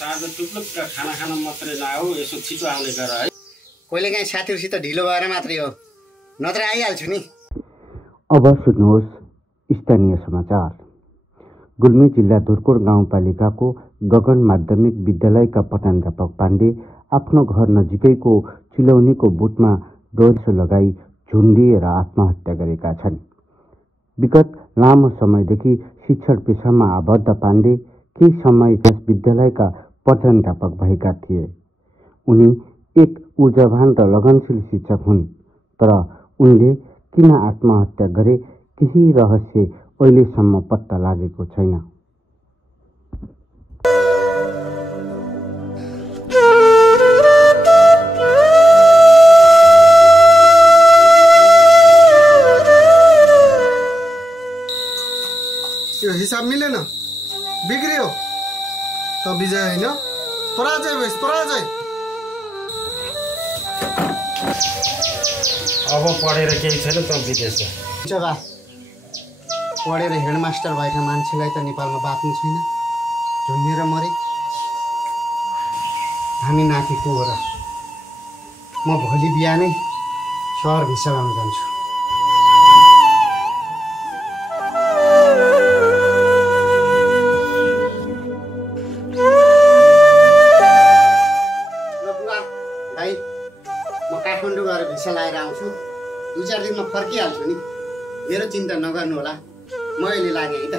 साँझ टुप्लुक्क खाना खान मात्रै नआऊ, यसो छिटो आउने गर है। कहिलेकाहीँ साथीहरूसित ढिलो भएर मात्रै हो, नत्र आइहाल्छु नि। अब सुन्नुहोस् स्थानीय समाचार। गुल्मी जिल्ला धुर्कोट गाउँपालिकाको गगन माध्यमिक विद्यालयका प्रधानाध्यापक पाण्डे आफ्नो घर नजिकैको चिलौनीको बुटमा डोर्सो लगाई झुन्डिएर आत्महत्या गरेका छन्। विगत लामो समयदेखि शिक्षण पेशामा आबद्ध पाण्डे केही समय यस विद्यालयका प्रधानाध्यापक भएका थिए। उनी एक ऊर्जावान र लगनशील शिक्षक हुन्, तर उनले किन आत्महत्या गरे केही रहस्य अहिलेसम्म पत्ता लागेको छैन। यो हिसाब मिलेन, बिग्रियो त विजय होइन, पराजय भएस पराजय। अब पढेर केही छैन त विदेश जा। हुन्छ बा, पढेर हेडमास्टर भएका मान्छेलाई त नेपालमा बाँच्नु छैन, झुन्डिएर मरे। हामी नाति को हो र? म भोलि बिहानै सहर भिसा लाउन जान्छु। काठमाडौँ गएर भिसा लाएर आउँछु, 2-4 दिनमा फर्किहाल्छु नि। मेरो चिन्ता नगर्नु होला, म अहिले लागेँ है त।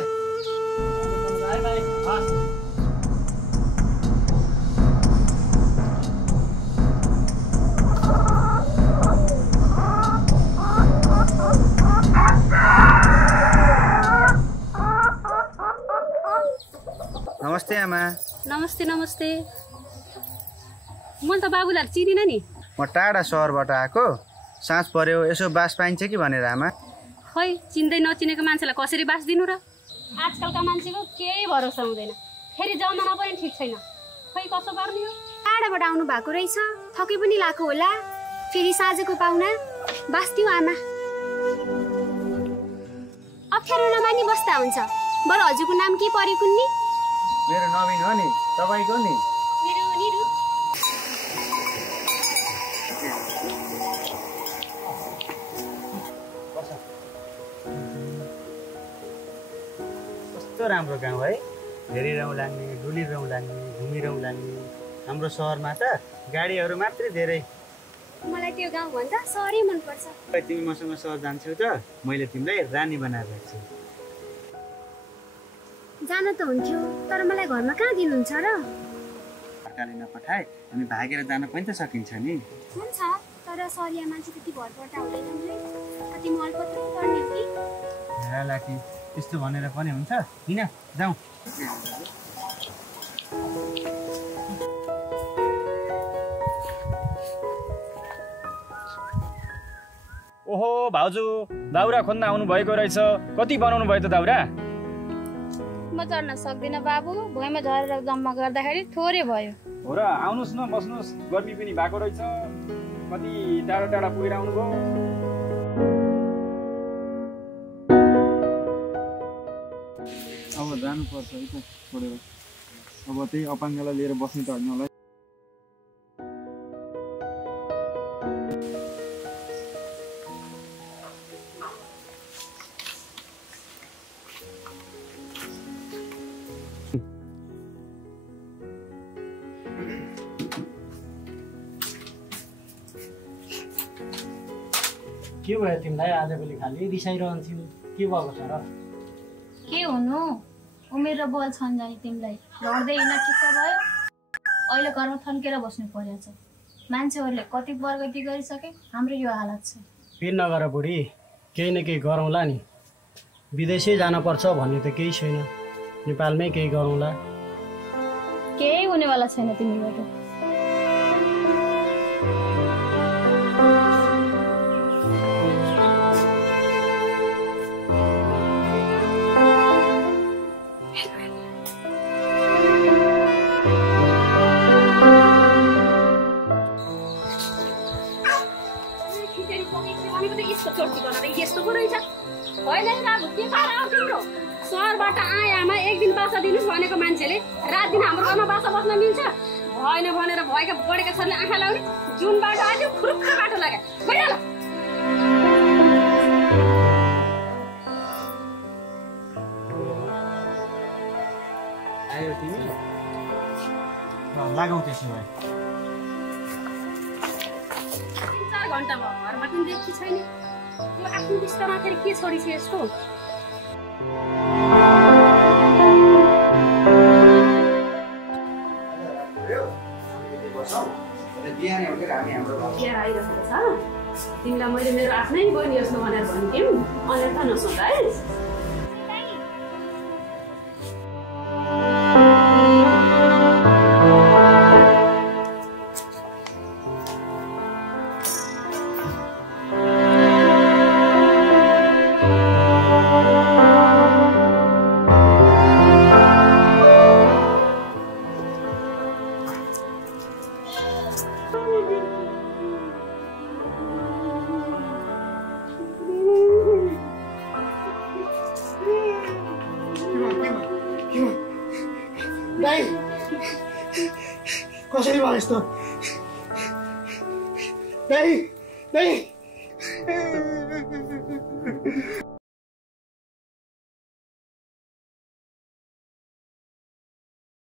नमस्ते आमा। नमस्ते नमस्ते। मैले त बाबुलाई चिनिनँ नि। म टाढा सहरबाट आएको, साँझ पर्यो यसो बास पाइन्छ कि भनेर आमा। खै चिन्दै नचिनेको मान्छेलाई कसरी बास दिनु र? आजकलका मान्छेको केही भरोसा हुँदैन, फेरि जमाना पनि ठिक छैन, खै कसो गर्ने हो? टाढाबाट आउनु भएको रहेछ, थकै पनि लाग्यो होला, फेरि साँझको पाहुना बास दिऊ आमा। अप्ठ्यारो नमानी बस्दा हुन्छ, बरु हजुरको नाम के परेको नि? मेरो नवीन हो नि, तपाईँको नि? मेरो निरु। कस्तो राम्रो गाउँ है, हेरिरहँ लाग्ने, डुलिरहँ लाग्ने, घुमिरहँ लाग्ने। हाम्रो सहरमा त गाडीहरू मात्रै धेरै। मलाई त्यो गाउँ भन्दा सहरै मनपर्छ। तिमी मसँग सहर जान्छौ त मैले तिमीलाई रानी बनाएर राख्छु। जान त हुन्थ्यो, तर मलाई घरमा कहाँ दिनुहुन्छ र? सरकारले नपठाए हामी भागेर जान पनि त सकिन्छ नि। हुन्छ, तर सरिया मान्छे त्यति भरपर्दा हुँदैन नि, कति मलपत्र पर्ने हो कि? हेरा लाठी, त्यस्तो भनेर पनि हुन्छ? किन जाउँ। ओहो भाउजू, दाउरा खोज्न आउनु भएको रहेछ। कति बनाउनु भयो त दाउरा? म चढ्न सक्दिनँ बाबु, भुइँमा झरेर जम्मा गर्दाखेरि थोरै भयो। हो र, आउनुहोस् न, बस्नुहोस्, गर्मी पनि भएको रहेछ। कति टाढा टाढा पुगेर आउनुभयो। अब जानुपर्छ है त छोडेर। अब त्यही अपाङ्गलाई लिएर बस्नु त होइन होला। के भयो तिमीलाई आजभोलि खालि रिसाइरहन्छौ? के भएको छ र? के हुनु, उमेर र बल छन् जाने तिमीलाई लड्दै हिँड्न ठिक्क भयो। अहिले घरमा थन्केर बस्नु परेछ। मान्छेहरूले कति प्रगति गरिसके, हाम्रो यो हालत छ। पिर नगर बुढी, केही न केही गरौँला नि। विदेशै जानुपर्छ भन्ने त केही छैन, नेपालमै केही गरौँला। केही हुनेवाला छैन तिमीबाट। यस्तो पो रहेछ। होइन नि बाबु के पारा हो तिम्रो सहरबाट आमा एक दिन बासा दिनुस् भनेको मान्छेले रात दिन हाम्रो घरमा बासा बस्न मिल्छ भएन भनेर भएका बढेका छोरीले आँखा लाउने जुन बाटो आयो खुरुक्क बाटो लाग्यो गइहाल आयो तिमी लागौ त्यसो भए 3-4 घण्टा भयो घरमा पनि देखि छैन यो आफ्नो बिस्तारमा फेरि के छोडी छ यसको तिमीलाई मैले मेरो आफ्नै बहिनी जस्तो भनेर भन्थ्यौँ अन्यथा नसोध है कसरी भयो यस्तो दाइ